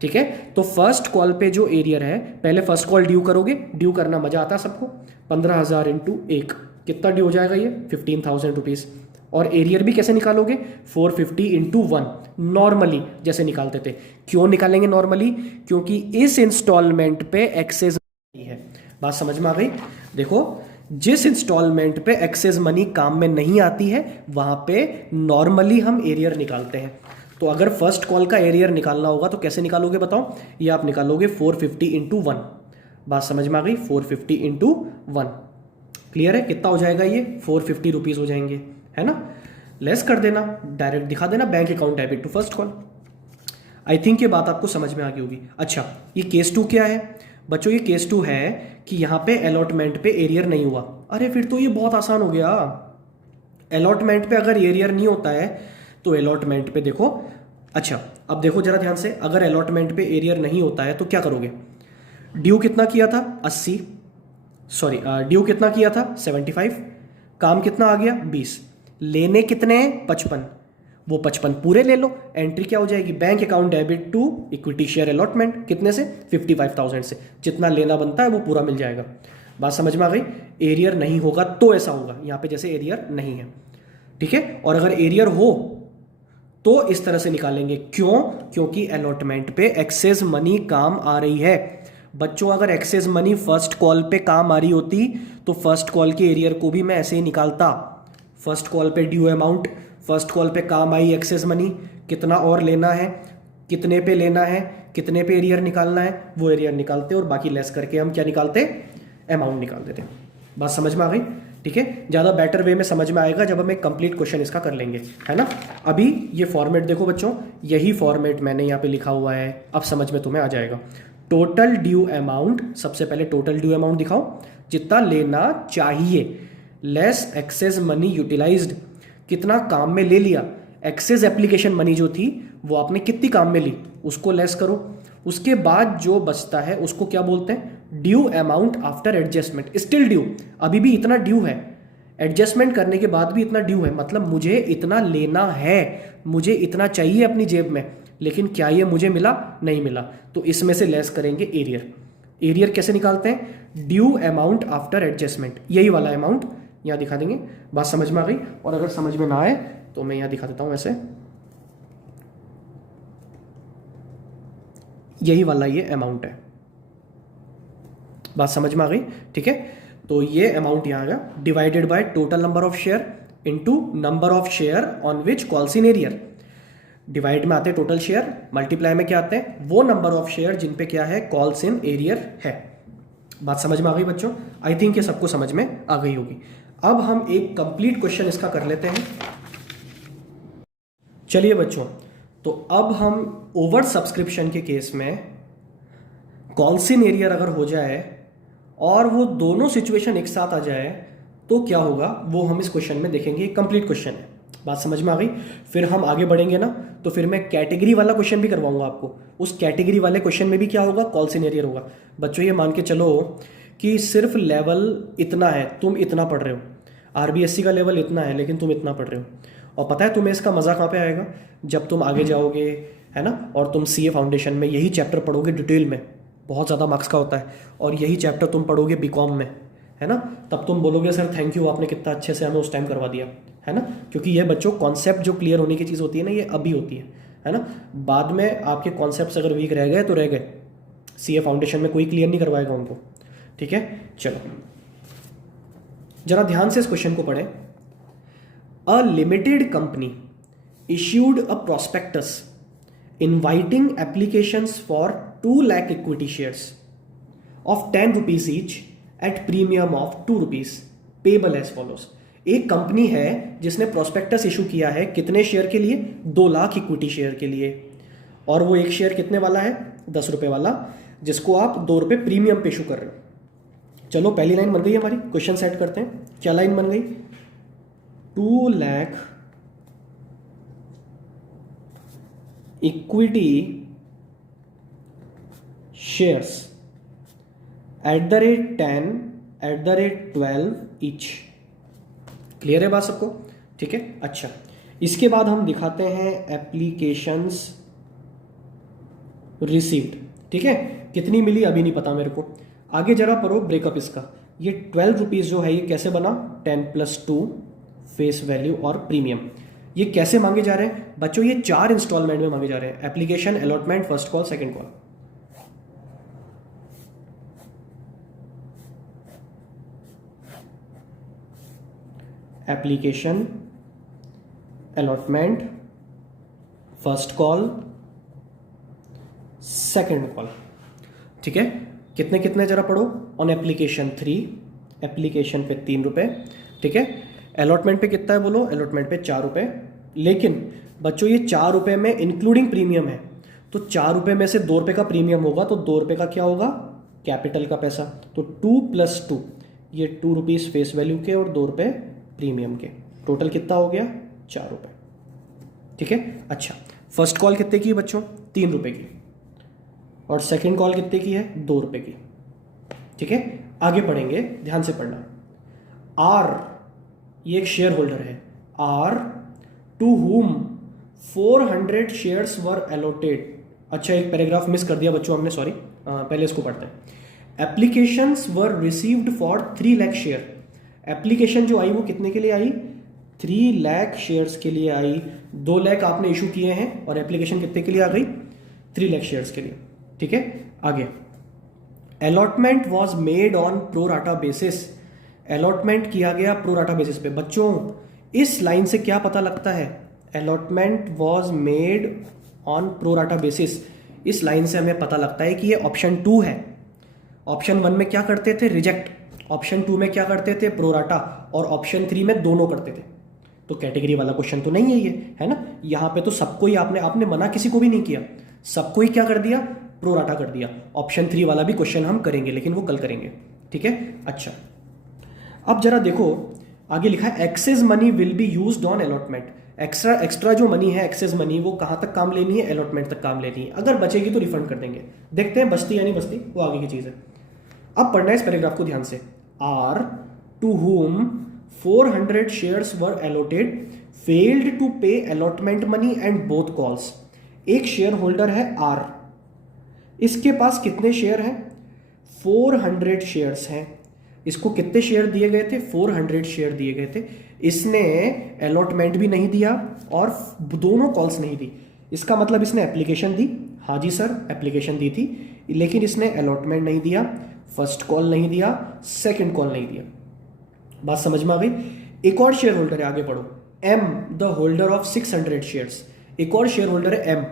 ठीक है। तो फर्स्ट कॉल पे जो एरियर है, पहले फर्स्ट कॉल ड्यू करोगे, ड्यू करना मजा आता है सबको, 15,000 इंटू 1 कितना ड्यू हो जाएगा ये 15,000 रुपीज़। और एरियर भी कैसे निकालोगे, 450 इंटू 1 नॉर्मली जैसे निकालते थे। क्यों निकालेंगे नॉर्मली, क्योंकि इस इंस्टॉलमेंट पे एक्सेस मनी है। बात समझ में आ गई? देखो, जिस इंस्टॉलमेंट पे एक्सेस मनी काम में नहीं आती है वहां पे नॉर्मली हम एरियर निकालते हैं। तो अगर फर्स्ट कॉल का एरियर निकालना होगा तो कैसे निकालोगे बताओ, ये आप निकालोगे 450 इंटू 1। बात समझ में आ गई, 450 इंटू 1, क्लियर है? कितना हो जाएगा ये 450 रुपीज़ हो जाएंगे, है ना। लेस कर देना, डायरेक्ट दिखा देना bank account debit to first call. I think ये बात आपको समझ में आ गई होगी। अच्छा, ये केस 2 क्या है बच्चों? ये केस 2 है कि यहाँ पे अलॉटमेंट पे एरियर नहीं हुआ। अरे फिर तो ये बहुत आसान हो गया। अलॉटमेंट पे अगर एरियर नहीं होता है तो अलॉटमेंट पे देखो, अच्छा अब देखो जरा ध्यान से, अगर अलॉटमेंट पे एरियर नहीं होता है तो क्या करोगे? ड्यू कितना किया था 80, सॉरी ड्यू कितना किया था 75, काम कितना आ गया 20, लेने कितने 55, वो 55 पूरे ले लो। एंट्री क्या हो जाएगी, bank account debit to equity share allotment, कितने से, 55,000 से। जितना लेना बनता है वो पूरा मिल जाएगा। बात समझ में आ गई। एरियर नहीं होगा तो ऐसा होगा, यहाँ पे जैसे एरियर नहीं है, ठीक है। और अगर एरियर हो तो इस तरह से निकालेंगे। क्यों, क्योंकि अलॉटमेंट पे एक्सेस मनी काम आ रही है। बच्चों अगर एक्सेस मनी फर्स्ट कॉल पे काम आ रही होती तो फर्स्ट कॉल के एरियर को भी मैं ऐसे ही निकालता। फर्स्ट कॉल पे ड्यू अमाउंट, फर्स्ट कॉल पे काम आई एक्सेस मनी, कितना और लेना है, कितने पे लेना है, कितने पे एरियर निकालना है, वो एरियर निकालते और बाकी लेस करके हम क्या निकालते, अमाउंट निकाल देते। बात समझ में आ गई, ठीक है। ज़्यादा बेटर वे में समझ में आएगा जब हम एक कंप्लीट क्वेश्चन इसका कर लेंगे, है ना। अभी ये फॉर्मेट देखो बच्चों, यही फॉर्मेट मैंने यहाँ पे लिखा हुआ है, अब समझ में तुम्हें आ जाएगा। टोटल ड्यू अमाउंट, सबसे पहले टोटल ड्यू अमाउंट दिखाओ, जितना लेना चाहिए, लेस एक्सेस मनी यूटिलाइज्ड, कितना काम में ले लिया। एक्सेस एप्लीकेशन मनी जो थी वो आपने कितनी काम में ली, उसको लेस करो। उसके बाद जो बचता है उसको क्या बोलते हैं, due amount after adjustment. Still due, अभी भी इतना ड्यू है, एडजस्टमेंट करने के बाद भी इतना ड्यू है, मतलब मुझे इतना लेना है, मुझे इतना चाहिए अपनी जेब में, लेकिन क्या ये मुझे मिला, नहीं मिला, तो इसमें से लेस करेंगे एरियर। एरियर कैसे निकालते हैं, ड्यू अमाउंट आफ्टर एडजस्टमेंट, यही वाला अमाउंट यहाँ दिखा देंगे। बात समझ में आ गई। और अगर समझ में ना आए तो मैं यहाँ दिखा देता हूँ ऐसे, यही वाला ये अमाउंट है। बात समझ में आ गई, ठीक है। तो ये अमाउंट यहाँ आ गया, divided by total number of share into number of share on which calls in arrear. Divide में आते हैं टोटल शेयर, मल्टीप्लाई में क्या आते हैं, वो नंबर ऑफ शेयर जिन पे क्या है, कॉल्स इन एरियर है। बात समझ में आ गई बच्चों, आई थिंक ये सबको समझ में आ गई होगी। अब हम एक कंप्लीट क्वेश्चन इसका कर लेते हैं। चलिए बच्चों, तो अब हम ओवर सब्सक्रिप्शन के केस में कॉल्स इन एरियर अगर हो जाए और वो दोनों सिचुएशन एक साथ आ जाए तो क्या होगा, वो हम इस क्वेश्चन में देखेंगे। कंप्लीट क्वेश्चन है, बात समझ में आ गई। फिर हम आगे बढ़ेंगे ना, तो फिर मैं कैटेगरी वाला क्वेश्चन भी करवाऊंगा आपको। उस कैटेगरी वाले क्वेश्चन में भी क्या होगा, कॉल्स इन एरियर होगा। बच्चों ये मान के चलो कि सिर्फ लेवल इतना है, तुम इतना पढ़ रहे हो, आरबीएससी का लेवल इतना है लेकिन तुम इतना पढ़ रहे हो। और पता है तुम्हें इसका मजा कहाँ पे आएगा, जब तुम आगे जाओगे, है ना, और तुम सीए फाउंडेशन में यही चैप्टर पढ़ोगे डिटेल में, बहुत ज़्यादा मार्क्स का होता है, और यही चैप्टर तुम पढ़ोगे बीकॉम में, है ना, तब तुम बोलोगे सर थैंक यू, आपने कितना अच्छे से हमें उस टाइम करवा दिया, है ना। क्योंकि ये बच्चों कॉन्सेप्ट जो क्लियर होने की चीज़ होती है ना, ये अभी होती है ना। बाद में आपके कॉन्सेप्ट अगर वीक रह गए तो रह गए, सीए फाउंडेशन में कोई क्लियर नहीं करवाएगा उनको, ठीक है। चलो जरा ध्यान से इस क्वेश्चन को पढ़ें। A limited company issued a prospectus inviting applications for 2 lakh equity shares of 10 rupees each at premium of 2 rupees payable as follows। एक कंपनी है जिसने प्रोस्पेक्टस इशू किया है, कितने शेयर के लिए, 2 लाख इक्विटी शेयर के लिए, और वो एक शेयर कितने वाला है, 10 रुपए वाला, जिसको आप 2 रुपए प्रीमियम पे इशू कर रहे हो। चलो पहली लाइन बन गई हमारी, क्वेश्चन सेट करते हैं। क्या लाइन बन गई, 2 lakh equity shares at the rate 10 at the rate 12 each. Clear है बात सबको, ठीक है। अच्छा, इसके बाद हम दिखाते हैं एप्लीकेशंस रिसीव्ड, ठीक है। कितनी मिली अभी नहीं पता मेरे को, आगे जरा पढ़ो ब्रेकअप इसका। ये 12 रुपीज जो है ये कैसे बना, 10 + 2 फेस वैल्यू और प्रीमियम। ये कैसे मांगे जा रहे हैं बच्चों, ये 4 इंस्टॉलमेंट में मांगे जा रहे हैं, application, allotment, first call, second call. Application, allotment, first call, second call, ठीक है। कितने कितने जरा पढ़ो। ऑन एप्लीकेशन 3, एप्लीकेशन पे 3 रुपए, ठीक है। अलॉटमेंट पे कितना है बोलो, अलॉटमेंट पे 4 रुपए। लेकिन बच्चों ये 4 रुपए में इंक्लूडिंग प्रीमियम है, तो 4 रुपए में से 2 रुपए का प्रीमियम होगा, तो 2 रुपए का क्या होगा, कैपिटल का पैसा। तो 2 + 2, ये 2 रुपीज फेस वैल्यू के और 2 रुपए प्रीमियम के, टोटल कितना हो गया, 4 रुपए, ठीक है। अच्छा, फर्स्ट कॉल कितने की है बच्चों, 3 रुपए की, और सेकंड कॉल कितने की है, 2 रुपए की, ठीक है। आगे पढ़ेंगे, ध्यान से पढ़ना। आर, ये एक शेयर होल्डर है, are to whom 400 shares were allotted. अच्छा, एक पैराग्राफ मिस कर दिया बच्चों हमने, सॉरी, पहले इसको पढ़ते हैं। Applications were received for 3 lakh share. Application जो आई वो कितने के लिए आई? 3 लाख शेयर्स के लिए आई। 2 लाख आपने इशू किए हैं और एप्लीकेशन कितने के लिए आ गई? 3 लाख शेयर्स के लिए। ठीक है, आगे। Allotment was made on pro rata basis. Allotment किया गया प्रोराटा बेसिस पे। बच्चों इस लाइन से क्या पता लगता है? Allotment was made on pro rata basis. इस लाइन से हमें पता लगता है कि ये ऑप्शन 2 है। ऑप्शन 1 में क्या करते थे? रिजेक्ट। ऑप्शन 2 में क्या करते थे? प्रोराटा। और ऑप्शन 3 में दोनों करते थे। तो कैटेगरी वाला क्वेश्चन तो नहीं है ये, है ना? यहाँ पे तो सबको ही आपने मना किसी को भी नहीं किया, सबको ही क्या कर दिया? प्रोराटा कर दिया। ऑप्शन 3 वाला भी क्वेश्चन हम करेंगे, लेकिन वो कल करेंगे। ठीक है, अच्छा। अब जरा देखो, आगे लिखा है excess money will be used on allotment. Extra जो मनी है, एक्सेस मनी, वो कहां तक काम लेनी है? अलॉटमेंट तक काम लेनी है। अगर बचेगी तो रिफंड कर देंगे। देखते हैं बचती या नहीं बचती, वो आगे की चीज है। अब पढ़ना है इस पैराग्राफ को ध्यान से। R to whom 400 shares were allotted failed to pay allotment money and both calls. एक शेयर होल्डर है आर, इसके पास कितने शेयर हैं? 400 शेयर्स हैं। इसको कितने शेयर दिए गए थे? 400 शेयर दिए गए थे। इसने अलॉटमेंट भी नहीं दिया और दोनों कॉल्स नहीं दी। इसका मतलब इसने एप्लीकेशन दी, हाँ जी सर एप्लीकेशन दी थी, लेकिन इसने अलॉटमेंट नहीं दिया, फर्स्ट कॉल नहीं दिया, सेकंड कॉल नहीं दिया। बात समझ में आ गई? एक और शेयर होल्डर है, आगे पढ़ो। Am the holder of 600 shares. एक और शेयर होल्डर है एम,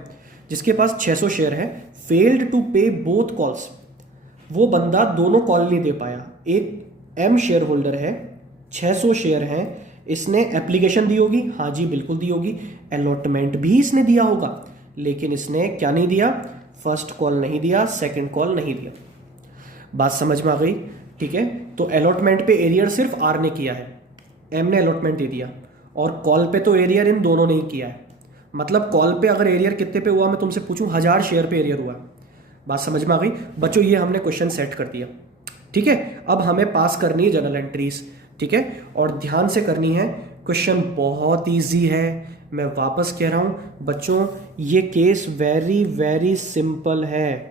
जिसके पास 600 शेयर है। फेल्ड टू पे बोथ कॉल्स। वो बंदा दोनों कॉल नहीं दे पाया। एक एम शेयर होल्डर है, 600 शेयर हैं, इसने एप्लीकेशन दी होगी, हाँ जी बिल्कुल दी होगी। अलॉटमेंट भी इसने दिया होगा, लेकिन इसने क्या नहीं दिया? फर्स्ट कॉल नहीं दिया, सेकंड कॉल नहीं दिया। बात समझ में आ गई? ठीक है, तो अलॉटमेंट पे एरियर सिर्फ आर ने किया है, एम ने अलॉटमेंट दे दिया, और कॉल पे तो एरियर इन दोनों ने ही किया है। मतलब कॉल पे अगर एरियर कितने पे हुआ, मैं तुमसे पूछूं 1000 शेयर पे एरियर हुआ। बात समझ में आ गई बच्चों? ये हमने क्वेश्चन सेट कर दिया। ठीक है, अब हमें पास करनी है जर्नल एंट्रीज। ठीक है, और ध्यान से करनी है। क्वेश्चन बहुत इजी है, मैं वापस कह रहा हूं बच्चों, ये केस वेरी वेरी सिंपल है।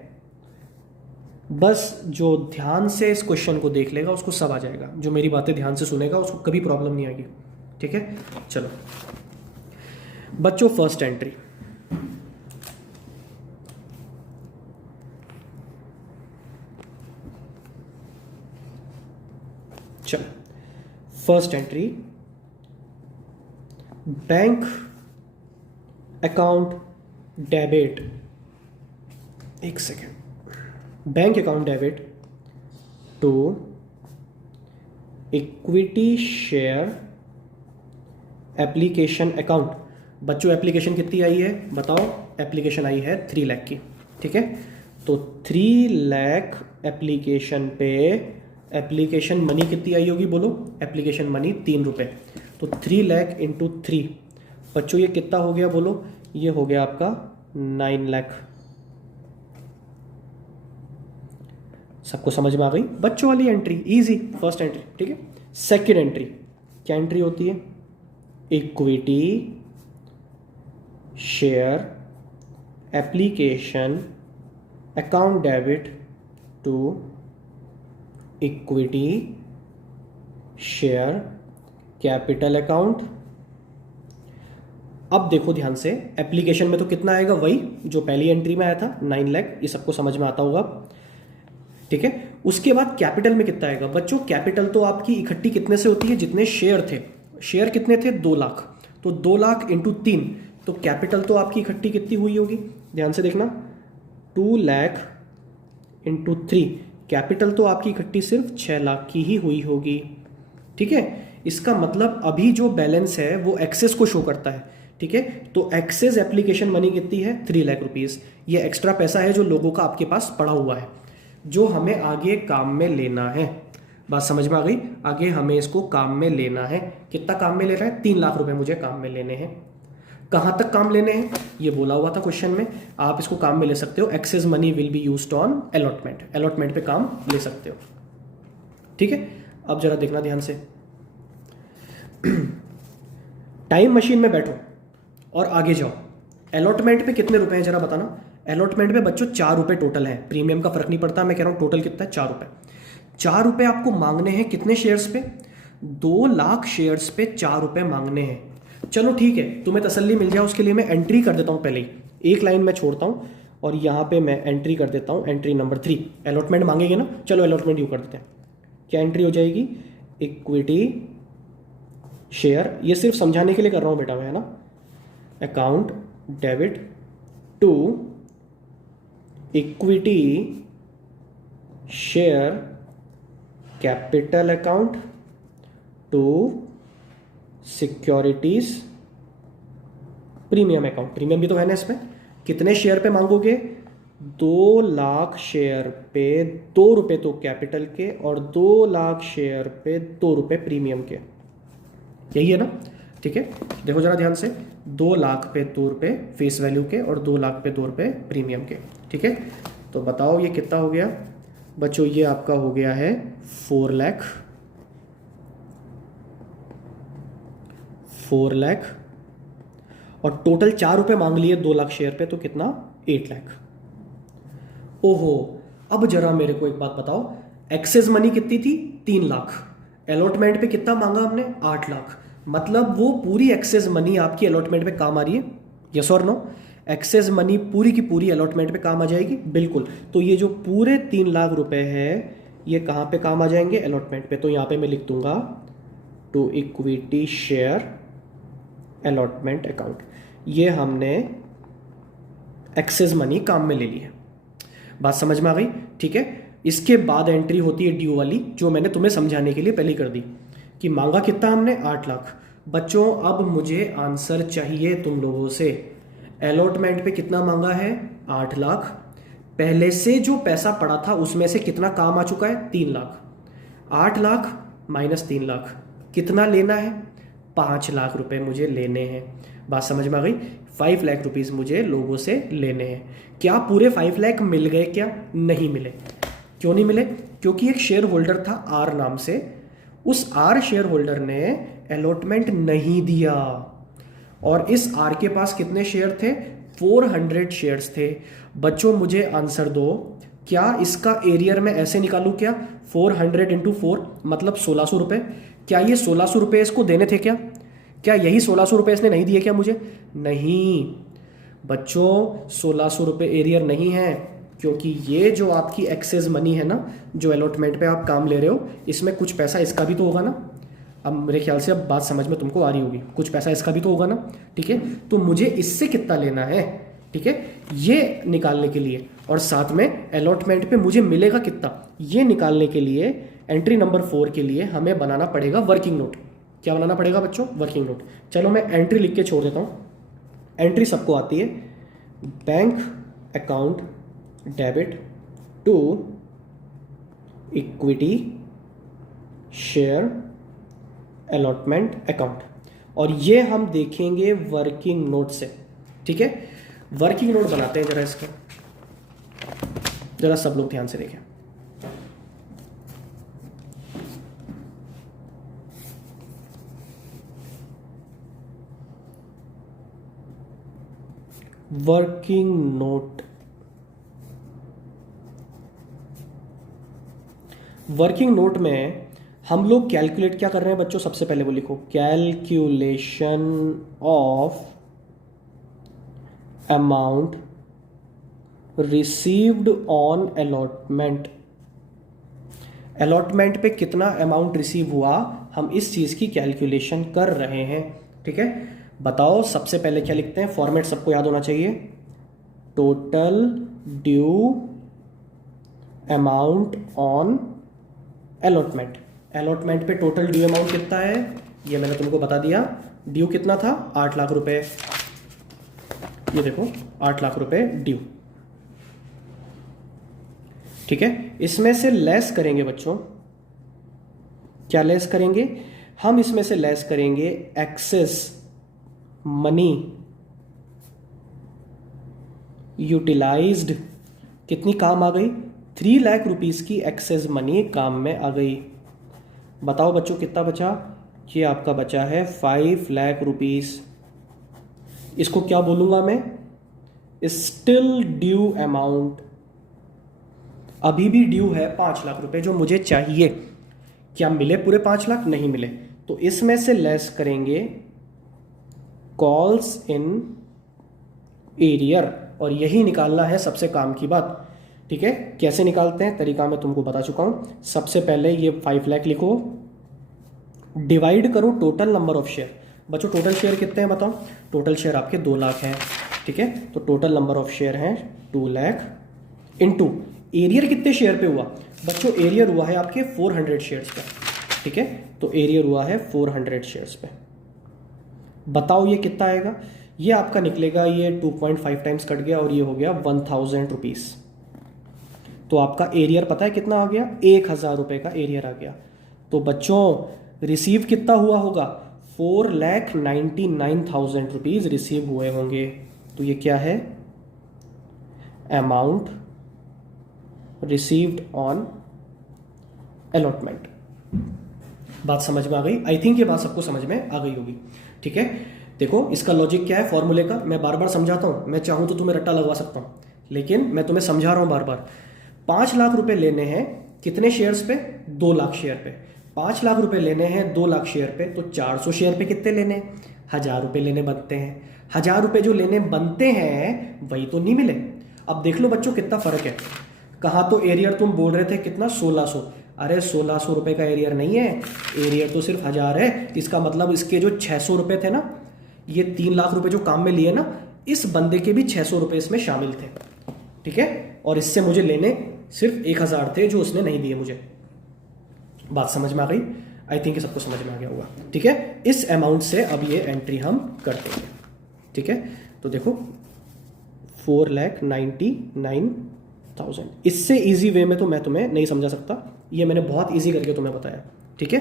बस जो ध्यान से इस क्वेश्चन को देख लेगा उसको सब आ जाएगा। जो मेरी बातें ध्यान से सुनेगा उसको कभी प्रॉब्लम नहीं आएगी। ठीक है, चलो बच्चों, फर्स्ट एंट्री। चलो first entry, bank account debit. एक second, bank account debit to equity share application account. बच्चों एप्लीकेशन कितनी आई है बताओ? एप्लीकेशन आई है 3 लाख की। ठीक है, तो 3 लाख एप्लीकेशन पे एप्लीकेशन मनी कितनी आई होगी बोलो? एप्लीकेशन मनी 3 रुपए। तो 3 लाख इंटू 3 बच्चों ये कितना हो गया बोलो? ये हो गया आपका 9 लाख। सबको समझ में आ गई बच्चों वाली एंट्री? Easy, first entry. ठीक है, सेकंड एंट्री क्या एंट्री होती है? Equity share application account debit to equity share capital account. अब देखो ध्यान से, एप्लीकेशन में तो कितना आएगा? वही जो पहली एंट्री में आया था 9 लाख। ये सबको समझ में आता होगा। ठीक है, उसके बाद कैपिटल में कितना आएगा? बच्चों कैपिटल तो आपकी इकट्ठी कितने से होती है? जितने शेयर थे। शेयर कितने थे? 2 लाख। तो 2 लाख इंटू 3, तो कैपिटल तो आपकी इकट्ठी कितनी हुई होगी? ध्यान से देखना, 2 लाख इंटू 3, कैपिटल तो आपकी इकट्ठी सिर्फ 6 लाख की ही हुई होगी। ठीक है, इसका मतलब अभी जो बैलेंस है वो एक्सेस को शो करता है। ठीक है, तो एक्सेस एप्लीकेशन मनी कितनी है? 3 लाख रुपीज। ये एक्स्ट्रा पैसा है जो लोगों का आपके पास पड़ा हुआ है, जो हमें आगे काम में लेना है। बात समझ में आ गई? आगे हमें इसको काम में लेना है। कितना काम में लेना है? 3 लाख रुपए मुझे काम में लेने हैं। कहां तक काम लेने हैं ये बोला हुआ था क्वेश्चन में। आप इसको काम में ले सकते हो, excess money will be used on allotment. Allotment पे काम ले सकते हो। ठीक है, अब जरा देखना ध्यान से। टाइम मशीन में बैठो और आगे जाओ अलॉटमेंट पे कितने रुपए हैं जरा बताना। अलॉटमेंट पे बच्चों 4 रुपए टोटल है, प्रीमियम का फर्क नहीं पड़ता, मैं कह रहा हूँ टोटल कितना है 4 रुपए। 4 रुपए आपको मांगने हैं कितने शेयर्स पे, 2 लाख शेयर्स पे 4 रुपए मांगने हैं। चलो ठीक है, तुम्हें तसल्ली मिल जाए उसके लिए मैं एंट्री कर देता हूँ पहले ही, एक लाइन मैं छोड़ता हूँ और यहाँ पे मैं एंट्री कर देता हूँ, एंट्री नंबर 3। अलॉटमेंट मांगेंगे ना, चलो अलॉटमेंट यू कर देते हैं। क्या एंट्री हो जाएगी, इक्विटी शेयर, ये सिर्फ समझाने के लिए कर रहा हूँ बेटा मैं, है ना। Account debit to equity share capital account to securities premium account. Premium भी तो है ना इसमें। कितने शेयर पे मांगोगे, 2 लाख शेयर पे 2 रुपए तो कैपिटल के और 2 लाख शेयर पे 2 रुपए प्रीमियम के, यही है ना। ठीक है, देखो जरा ध्यान से, 2 लाख पे 2 रुपए फेस वैल्यू के और 2 लाख पे 2 रुपए प्रीमियम के। ठीक है, तो बताओ ये कितना हो गया बच्चों, ये आपका हो गया है 4 लाख। 4 लाख और टोटल 4 रुपए मांग लिए 2 लाख शेयर पे, तो कितना 8 लाख। ओहो, अब जरा मेरे को एक बात बताओ, एक्सेस मनी कितनी थी 3 लाख, अलॉटमेंट पे कितना मांगा हमने 8 लाख, मतलब वो पूरी एक्सेस मनी आपकी अलॉटमेंट पे काम आ रही है, यस और नो। एक्सेस मनी पूरी की पूरी अलॉटमेंट पे काम आ जाएगी, बिल्कुल। तो ये जो पूरे 3 लाख रुपए है ये कहाँ पे काम आ जाएंगे, अलॉटमेंट पे। तो यहाँ पे मैं लिख दूंगा to equity share allotment account, ये हमने एक्सेस मनी काम में ले ली है। बात समझ में आ गई, ठीक है। इसके बाद एंट्री होती है ड्यू वाली, जो मैंने तुम्हें समझाने के लिए पहले कर दी कि मांगा कितना हमने 8 लाख। बच्चों अब मुझे आंसर चाहिए तुम लोगों से, अलॉटमेंट पे कितना मांगा है 8 लाख, पहले से जो पैसा पड़ा था उसमें से कितना काम आ चुका है 3 लाख, 8 लाख माइनस 3 लाख, कितना लेना है 5 लाख रुपए मुझे लेने हैं। बात समझ में आ गई, 5 लाख रुपीज मुझे लोगों से लेने हैं। क्या पूरे 5 लाख मिल गए, क्या नहीं मिले। क्यों नहीं मिले, क्योंकि एक शेयर होल्डर था आर नाम से, उस आर शेयर होल्डर ने अलॉटमेंट नहीं दिया और इस आर के पास कितने शेयर थे 400 शेयर्स थे। बच्चों मुझे आंसर दो, क्या इसका एरियर में ऐसे निकालूं क्या, 400 इंटू 4 मतलब 1600 रुपए। क्या ये 1600 रुपए इसको देने थे, क्या यही 1600 रुपए इसने नहीं दिए क्या मुझे, नहीं बच्चों 1600 रुपए एरियर नहीं है, क्योंकि ये जो आपकी एक्सेस मनी है ना, जो अलॉटमेंट पे आप काम ले रहे हो, इसमें कुछ पैसा इसका भी तो होगा ना। अब मेरे ख्याल से अब बात समझ में तुमको आ रही होगी, कुछ पैसा इसका भी तो होगा ना, ठीक है। तो मुझे इससे कितना लेना है, ठीक है, ये निकालने के लिए, और साथ में अलॉटमेंट पे मुझे मिलेगा कितना, ये निकालने के लिए एंट्री नंबर 4 के लिए हमें बनाना पड़ेगा वर्किंग नोट। क्या बनाना पड़ेगा बच्चों, वर्किंग नोट। चलो मैं एंट्री लिख के छोड़ देता हूँ। एंट्री सबको आती है, bank account debit to equity share allotment account, और ये हम देखेंगे वर्किंग नोट से, ठीक है। वर्किंग नोट बनाते हैं जरा इसका, जरा सब लोग ध्यान से देखें। वर्किंग नोट, वर्किंग नोट में हम लोग कैलकुलेट क्या कर रहे हैं बच्चों, सबसे पहले वो लिखो, calculation of amount received on allotment. Allotment पे कितना अमाउंट रिसीव हुआ, हम इस चीज की कैलकुलेशन कर रहे हैं, ठीक है। बताओ सबसे पहले क्या लिखते हैं, फॉर्मेट सबको याद होना चाहिए, total due amount on allotment. Allotment पे टोटल ड्यू अमाउंट कितना है, ये मैंने तुमको बता दिया। ड्यू कितना था 8 लाख रुपए, ये देखो 8 लाख रुपए ड्यू, ठीक है। इसमें से लेस करेंगे बच्चों, क्या लेस करेंगे हम, इसमें से लेस करेंगे एक्सेस मनी यूटिलाइज्ड, कितनी काम आ गई 3 लाख रुपीस की एक्सेस मनी काम में आ गई। बताओ बच्चों कितना बचा, ये आपका बचा है 5 लाख रुपीस। इसको क्या बोलूंगा मैं, स्टिल ड्यू अमाउंट, अभी भी ड्यू है 5 लाख रुपए जो मुझे चाहिए। क्या मिले पूरे 5 लाख? नहीं मिले, तो इसमें से लेस करेंगे कॉल्स इन एरियर, और यही निकालना है सबसे काम की बात। ठीक है, कैसे निकालते हैं तरीका मैं तुमको बता चुका हूं। सबसे पहले ये 5 लाख लिखो, डिवाइड करो टोटल नंबर ऑफ शेयर। बच्चों टोटल शेयर कितने हैं बताओ? टोटल शेयर आपके 2 लाख हैं। ठीक है, तो टोटल नंबर ऑफ शेयर हैं 2 लाख, इनटू एरियर कितने शेयर पे हुआ? बच्चों एरियर हुआ है आपके 400 शेयर्स पे। ठीक है, तो एरियर हुआ है 400 शेयर्स पे। बताओ ये कितना आएगा? ये आपका निकलेगा, ये 2.5 टाइम्स कट गया और ये हो गया 1000 रुपीज। तो आपका एरियर पता है कितना आ गया? 1000 रुपए का एरियर आ गया। तो बच्चों रिसीव कितना हुआ होगा? 4,99,000 रुपीज रिसीव हुए होंगे। तो ये क्या है? Amount received on allotment. बात समझ में आ गई? आई थिंक ये बात सबको समझ में आ गई होगी। ठीक है, देखो इसका लॉजिक क्या है फॉर्मूले का, मैं बार बार समझाता हूं। मैं चाहूं तो तुम्हें रट्टा लगवा सकता हूं, लेकिन मैं तुम्हें समझा रहा हूं बार बार। 5 लाख रुपए लेने हैं कितने शेयर्स पे? 2 लाख शेयर पे। 5 लाख रुपए लेने हैं 2 लाख शेयर पे, तो 400 शेयर पे कितने लेने हैं? 1000 रुपए लेने बनते हैं। 1000 रुपए जो लेने बनते हैं वही तो नहीं मिले। अब देख लो बच्चों कितना फर्क है। कहाँ तो एरियर तुम बोल रहे थे कितना? 1600। अरे 1600 रुपए का एरियर नहीं है, एरियर तो सिर्फ 1000 है। इसका मतलब इसके जो 600 रुपए थे ना, ये 3 लाख रुपए जो काम में लिए ना, इस बंदे के भी 600 रुपए इसमें शामिल थे। ठीक है, और इससे मुझे लेने सिर्फ 1000 थे जो उसने नहीं दिए मुझे। बात समझ में आ गई? आई थिंक सबको समझ में आ गया होगा। ठीक है, इस अमाउंट से अब ये एंट्री हम करते हैं। ठीक है, तो देखो 4,99,000। इससे इजी वे में तो मैं तुम्हें नहीं समझा सकता, ये मैंने बहुत इजी करके तुम्हें बताया। ठीक है,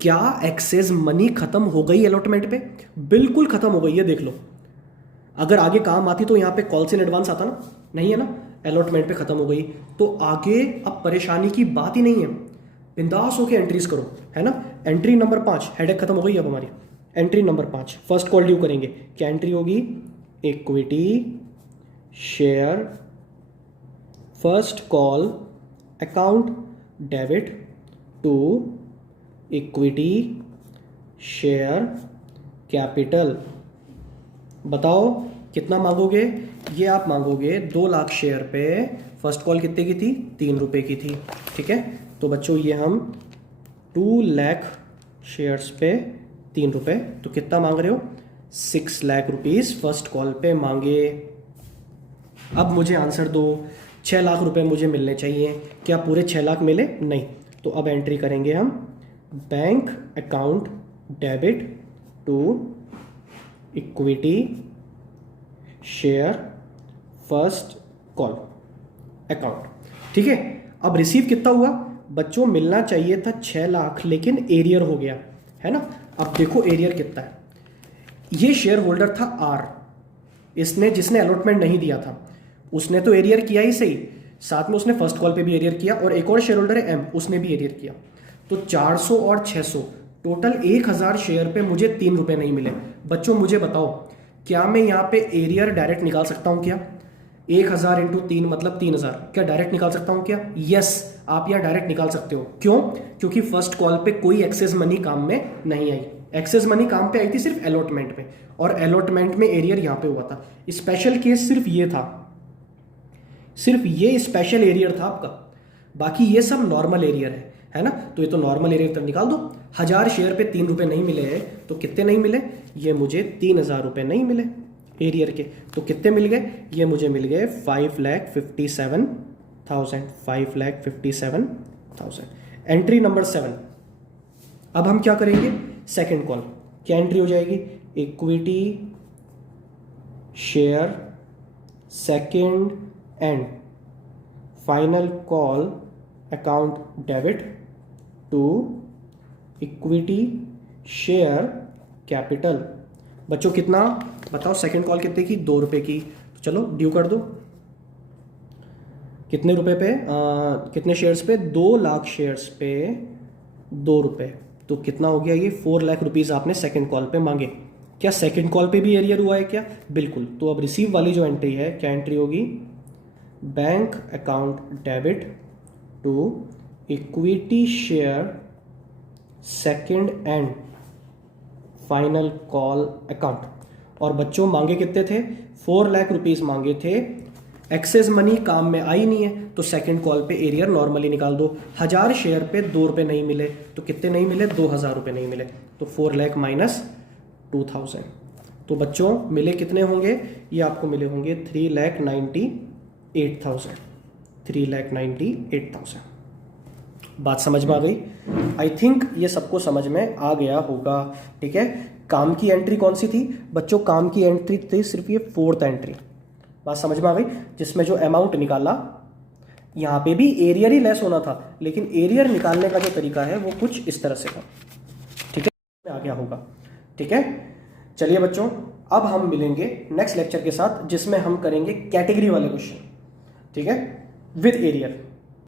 क्या एक्सेस मनी खत्म हो गई अलॉटमेंट पे? बिल्कुल खत्म हो गई है। देख लो, अगर आगे काम आती तो यहां पे कॉल्स इन एडवांस आता ना, नहीं है ना। अलॉटमेंट पे खत्म हो गई तो आगे अब परेशानी की बात ही नहीं है। बिंदास होके एंट्रीज करो, है ना। एंट्री नंबर 5 हेडेक खत्म हो गई अब हमारी। Entry number 5 first call due करेंगे। क्या एंट्री होगी? Equity share first call account debit to equity share capital. बताओ कितना मांगोगे? ये आप मांगोगे 2 लाख शेयर पे। फर्स्ट कॉल कितने की थी? 3 रुपए की थी। ठीक है, तो बच्चों ये हम 2 लाख शेयर्स पे 3 रुपए, तो कितना मांग रहे हो? 6 लाख रुपीज फर्स्ट कॉल पे मांगे। अब मुझे आंसर दो, 6 लाख रुपए मुझे मिलने चाहिए। क्या पूरे 6 लाख मिले? नहीं। तो अब एंट्री करेंगे हम, bank account debit to equity share first call account. ठीक है, अब रिसीव कितना हुआ? बच्चों मिलना चाहिए था 6 लाख, लेकिन एरियर हो गया, है ना। अब देखो एरियर कितना है। ये शेयर होल्डर था आर, इसने जिसने अलॉटमेंट नहीं दिया था उसने तो एरियर किया ही सही, साथ में उसने फर्स्ट कॉल पे भी एरियर किया, और एक और शेयर होल्डर है एम, उसने भी एरियर किया। तो 400 और 600 टोटल 1000 शेयर पे मुझे 3 रुपए नहीं मिले। बच्चों मुझे बताओ, क्या मैं यहाँ पे एरियर डायरेक्ट निकाल सकता हूँ क्या? 1000 इंटू 3 मतलब 3000, क्या डायरेक्ट निकाल सकता हूँ क्या? यस, आप यहाँ डायरेक्ट निकाल सकते हो। क्यों? क्योंकि फर्स्ट कॉल पे कोई एक्सेस मनी काम में नहीं आई। एक्सेस मनी काम पे आई थी सिर्फ अलॉटमेंट पे, और अलॉटमेंट में एरियर यहाँ पे हुआ था। स्पेशल केस सिर्फ ये था, सिर्फ ये स्पेशल एरियर था आपका, बाकी ये सब नॉर्मल एरियर है ना। तो ये तो नॉर्मल एरियर तक निकाल दो। 1000 शेयर पे 3 रुपए नहीं मिले हैं, तो कितने नहीं मिले? ये मुझे 3000 रुपए नहीं मिले एरियर के। तो कितने मिल गए? ये मुझे मिल गए 5,57,000। 5,57,000। Entry number 7। अब हम क्या करेंगे? Second call. क्या एंट्री हो जाएगी? Equity share second and final call account debit to equity share capital. बच्चों कितना बताओ? सेकंड कॉल कितने की? 2 रुपए की। तो चलो ड्यू कर दो। कितने रुपए पे? कितने शेयर्स पे? 2 लाख शेयर्स पे 2 रुपए। तो कितना हो गया? ये 4 लाख रुपीज आपने सेकंड कॉल पे मांगे। क्या सेकंड कॉल पे भी एरियर हुआ है क्या? बिल्कुल। तो अब रिसीव वाली जो एंट्री है, क्या एंट्री होगी? Bank account debit to equity share second and final call account. और बच्चों मांगे कितने थे? 4 लाख रुपीस मांगे थे। एक्सेस मनी काम में आई नहीं है, तो सेकंड कॉल पे एरियर नॉर्मली निकाल दो। 1000 शेयर पे 2 रुपये नहीं मिले, तो कितने नहीं मिले? 2000 रुपये नहीं मिले। तो 4 लाख माइनस 2000, तो बच्चों मिले कितने होंगे? ये आपको मिले होंगे 3,98,000। 3,98,000। बात समझ में आ गई? आई थिंक ये सबको समझ में आ गया होगा। ठीक है, काम की एंट्री कौन सी थी बच्चों? काम की एंट्री थी सिर्फ ये 4th एंट्री। बात समझ में आ गई? जिसमें जो अमाउंट निकाला, यहां पे भी एरियर ही लेस होना था, लेकिन एरियर निकालने का जो तरीका है वो कुछ इस तरह से था। ठीक है, आ गया होगा। ठीक है, चलिए बच्चों, अब हम मिलेंगे नेक्स्ट लेक्चर के साथ, जिसमें हम करेंगे कैटेगरी वाले क्वेश्चन। ठीक है, विद एरियर।